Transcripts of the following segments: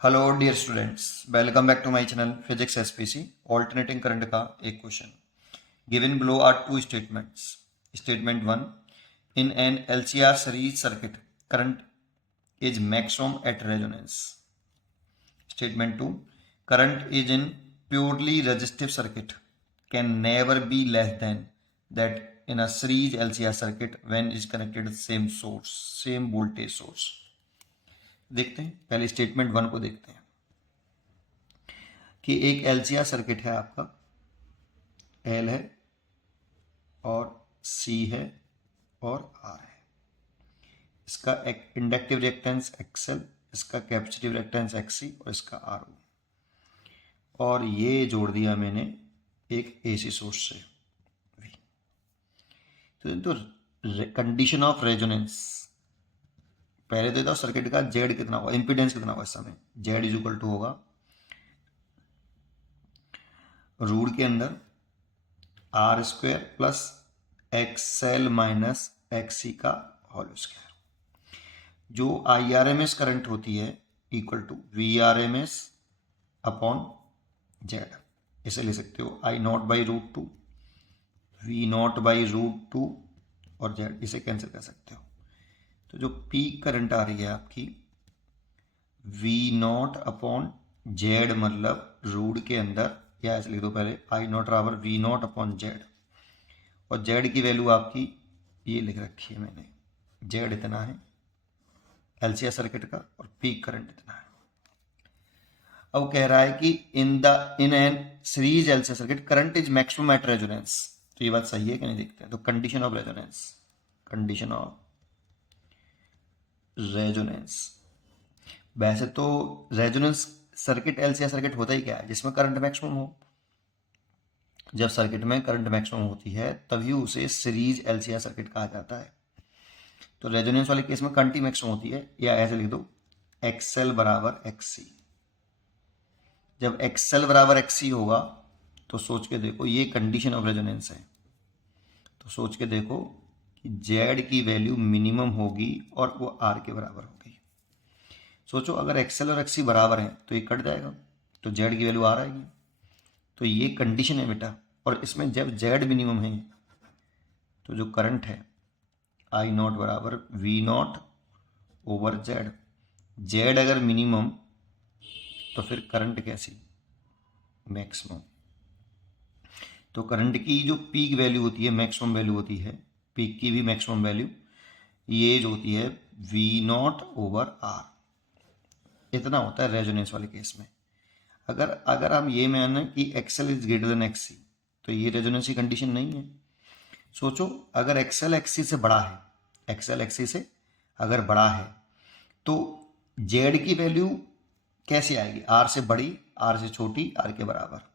Hello dear students, welcome back to my channel physics SPC. Alternating current का एक question given below are two statements. Statement one, in an LCR series circuit current is maximum at resonance. Statement two, current is in purely resistive circuit can never be less than that in a series LCR circuit when is connected same source, same voltage source। देखते हैं, पहले statement one को देखते हैं कि एक LCR circuit है, आपका एल है और सी है और आर है। इसका एक इंडक्टिव रिएक्टेंस एक्सएल, इसका कैपेसिटिव रिएक्टेंस एक्सी और इसका आर ओ, और ये जोड़ दिया मैंने एक एसी सोर्स से वी। तो कंडीशन ऑफ रेजोनेंस पहले देता हूँ सर्किट का जेड कितना होगा, इंपीडेंस कितना होगा इस समय। जेड इज इक्वल टू होगा रूट के अंदर R square plus XL minus XC का होल स्क्वायर। जो I R M S current होती है equal to V R M S upon Z. इसे ले सकते हो I naught by root two, V naught by root two और Z, इसे कैंसिल कर सकते हो। तो जो पीक करंट आ रही है आपकी वी नॉट अपॉन जेड, मतलब रूट के अंदर, या ऐसे लिख दो पहले आई नॉट बराबर वी नॉट अपॉन जेड, और जेड की वैल्यू आपकी ये लिख रखी है मैंने, जेड इतना है एलसीआर सर्किट का और पीक करंट इतना है। अब कह रहा है कि in an series LCR circuit current is maximum at resonance. तो ये बात सही है कि नहीं, देखते हैं। तो condition of resonance, condition of resonance, वैसे तो रेजोनेंस सर्किट एलसीआर सर्किट होता ही क्या है, जिसमें करंट मैक्सिमम हो। जब सर्किट में करंट मैक्सिमम होती है तभी उसे सीरीज एलसीआर सर्किट कहा जाता है। तो रेजोनेंस वाले केस में करंट ही मैक्सिमम होती है, या ऐसे लिख दो एक्सएल बराबर एक्सी। जब एक्सएल बराबर एक्सी होगा तो सोच के देखो, ये कंडीशन ऑफ रेजोनेंस है। तो सोच के देखो कि जेड की वैल्यू मिनिमम होगी और वो आर के बराबर होगी। सोचो अगर एक्सएल और एक्सी बराबर हैं तो ये कट जाएगा, तो जेड की वैल्यू आर आएगी। तो ये कंडीशन है बेटा, और इसमें जब जेड मिनिमम है तो जो करंट है आई नॉट बराबर V naught over Z. Z अगर मिनिमम तो फिर करंट कैसी, मैक्सिमम। तो करंट की जो पीक वैल्यू होती है, मैक्सिमम वैल्यू होती है, पीक की भी मैक्सिमम वैल्यू ये जो होती है वी नॉट ओवर आर, इतना होता है रेजोनेंस वाले केस में। अगर हम ये माने कि XL is greater than XC, तो ये रेजोनेंस की कंडीशन नहीं है। सोचो अगर एक्सएल एक्सी से बड़ा है, एक्सएल एक्सी से अगर बड़ा है तो जेड की वैल्यू कैसे आएगी, आर से बड़ी, आर से छोटी, आर के बराबर।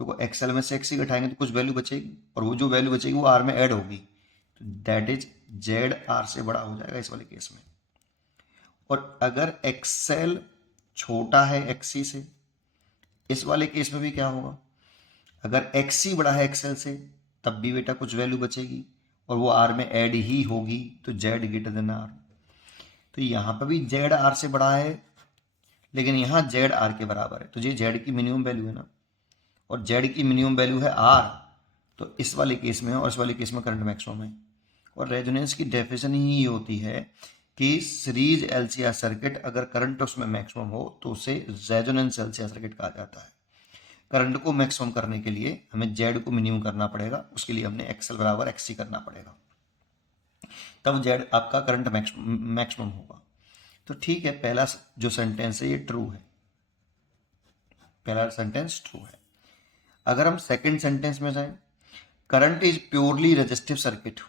तो एक्सएल में से एक्सी घटाएंगे तो कुछ वैल्यू बचेगी, और वो जो वैल्यू बचेगी वो आर में ऐड होगी, तो दैट इज जेड आर से बड़ा हो जाएगा इस वाले केस में। और अगर एक्सएल छोटा है एक्सी से, इस वाले केस में भी क्या होगा, अगर एक्सी बड़ा है एक्सएल से तब भी बेटा कुछ वैल्यू बचेगी और वो आर में ऐड ही होगी, तो जेड ग्रेटर देन आर। तो यहाँ पर भी जेड आर से बड़ा है, लेकिन यहाँ जेड आर के बराबर है, तो ये जेड की मिनिमम वैल्यू है ना, और जेड की मिनिमम वैल्यू है आर। तो इस वाले केस में और इस वाले केस में करंट मैक्सिमम है। और रेजोनेंस की डेफिनेशन ही ये होती है कि सीरीज एलसीआर सर्किट अगर करंट उसमें मैक्सिमम हो तो उसे रेजोनेंस एलसीआर सर्किट कहा जाता है। करंट को मैक्सिमम करने के लिए हमें जेड को मिनिमम करना पड़ेगा, उसके लिए हमने एक्सएल बराबर एक्सी करना पड़ेगा, तब जेड आपका करंट मैक्सिमम होगा। तो ठीक है, पहला जो सेंटेंस है ये ट्रू है, पहला सेंटेंस ट्रू है। अगर हम सेकंड सेंटेंस में जाएं, current is purely resistive circuit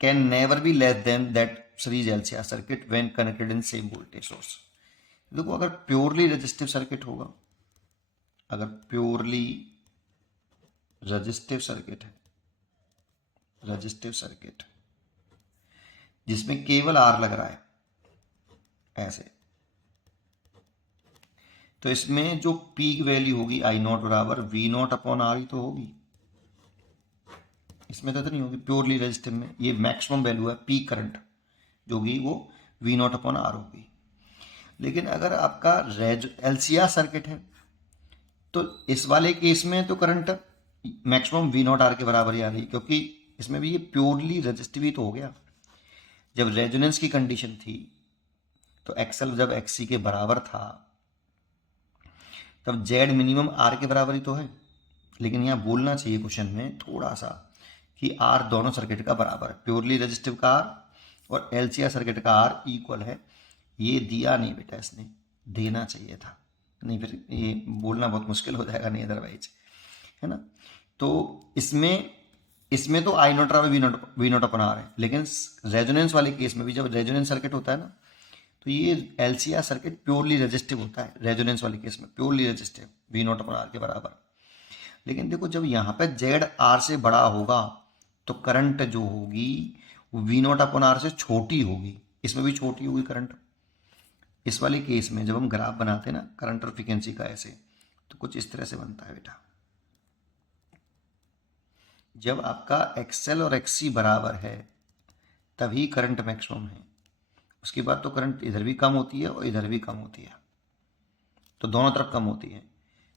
can never be less than that series LCR circuit when connected in same voltage source. देखो अगर प्योरली रेजिस्टिव सर्किट होगा, अगर प्योरली रेजिस्टिव सर्किट है, रेजिस्टिव सर्किट जिसमें केवल आर लग रहा है ऐसे, तो इसमें जो पीक वैल्यू होगी आई नॉट बराबर वी नॉट अपॉन आर ही तो होगी, इसमें तो नहीं होगी। प्योरली रेजिस्टिव में ये मैक्सिमम वैल्यू है पीक करंट जो होगी वो वी नॉट अपॉन आर होगी। लेकिन अगर आपका एलसीआर सर्किट है तो इस वाले केस में तो current maximum V naught R के बराबर ही आ रही, क्योंकि इसमें भी ये प्योरली रजिस्टिव ही तो हो गया। जब रेजोनेंस की कंडीशन थी तो एक्सएल जब एक्ससी के बराबर था तब जेड मिनिमम आर के बराबर ही तो है। लेकिन यहाँ बोलना चाहिए क्वेश्चन में थोड़ा सा कि आर दोनों सर्किट का बराबर है, प्योरली रजिस्टिव का आर और एलसीआर सर्किट का आर इक्वल है। ये दिया नहीं बेटा, इसने देना चाहिए था, नहीं फिर ये बोलना बहुत मुश्किल हो जाएगा नहीं अदरवाइज, है ना। तो इसमें तो I naught V naught upon R है, लेकिन रेजोनेंस वाले केस में भी जब रेजोनेंस सर्किट होता है ना तो ये एलसीआर सर्किट प्योरली रजिस्टिव होता है। रेजोनेंस वाले केस में प्योरली रजिस्टिव वी नॉट अपन आर के बराबर। लेकिन देखो जब यहाँ पे जेड आर से बड़ा होगा तो करंट जो होगी वी नॉट अपन आर से छोटी होगी, इसमें भी छोटी होगी करंट। इस वाले केस में जब हम ग्राफ बनाते हैं ना करंट और फ्रीक्वेंसी का ऐसे, तो कुछ इस तरह से बनता है बेटा। जब आपका एक्सएल और एक्ससी बराबर है तभी करंट मैक्सिमम है, उसके बाद तो करंट इधर भी कम होती है और इधर भी कम होती है, तो दोनों तरफ कम होती है।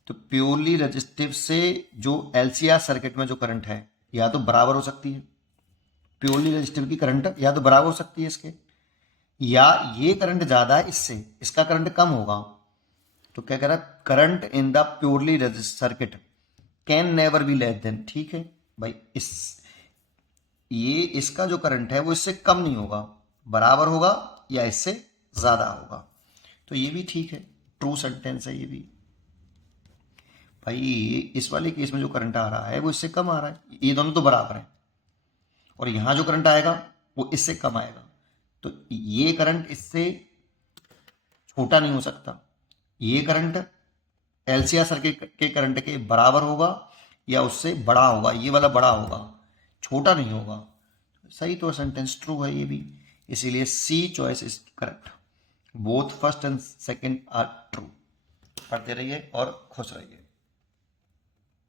तो प्योरली रजिस्टिव से जो एलसीआर सर्किट में जो करंट है या तो बराबर हो सकती है, प्योरली रजिस्टिव की करंट या तो बराबर हो सकती है इसके, या ये करंट ज्यादा है इससे, इसका करंट कम होगा। तो क्या कह रहा है, current in the purely resistive circuit can never be less then, ठीक है भाई, ये इसका जो करंट है वो इससे कम नहीं होगा, बराबर होगा या इससे ज्यादा होगा। तो ये भी ठीक है, ट्रू सेंटेंस है ये भी भाई। इस वाले केस में जो करंट आ रहा है वो इससे कम आ रहा है, ये दोनों तो बराबर हैं, और यहां जो करंट आएगा वो इससे कम आएगा, तो ये करंट इससे छोटा नहीं हो सकता। ये करंट एलसीआर सर्किट के करंट के बराबर होगा या उससे बड़ा होगा, ये वाला बड़ा होगा, छोटा नहीं होगा। सही तो सेंटेंस ट्रू है ये भी, इसीलिए C choice is correct. Both first and second are true. पढ़ते रहिए और खुश रहिए।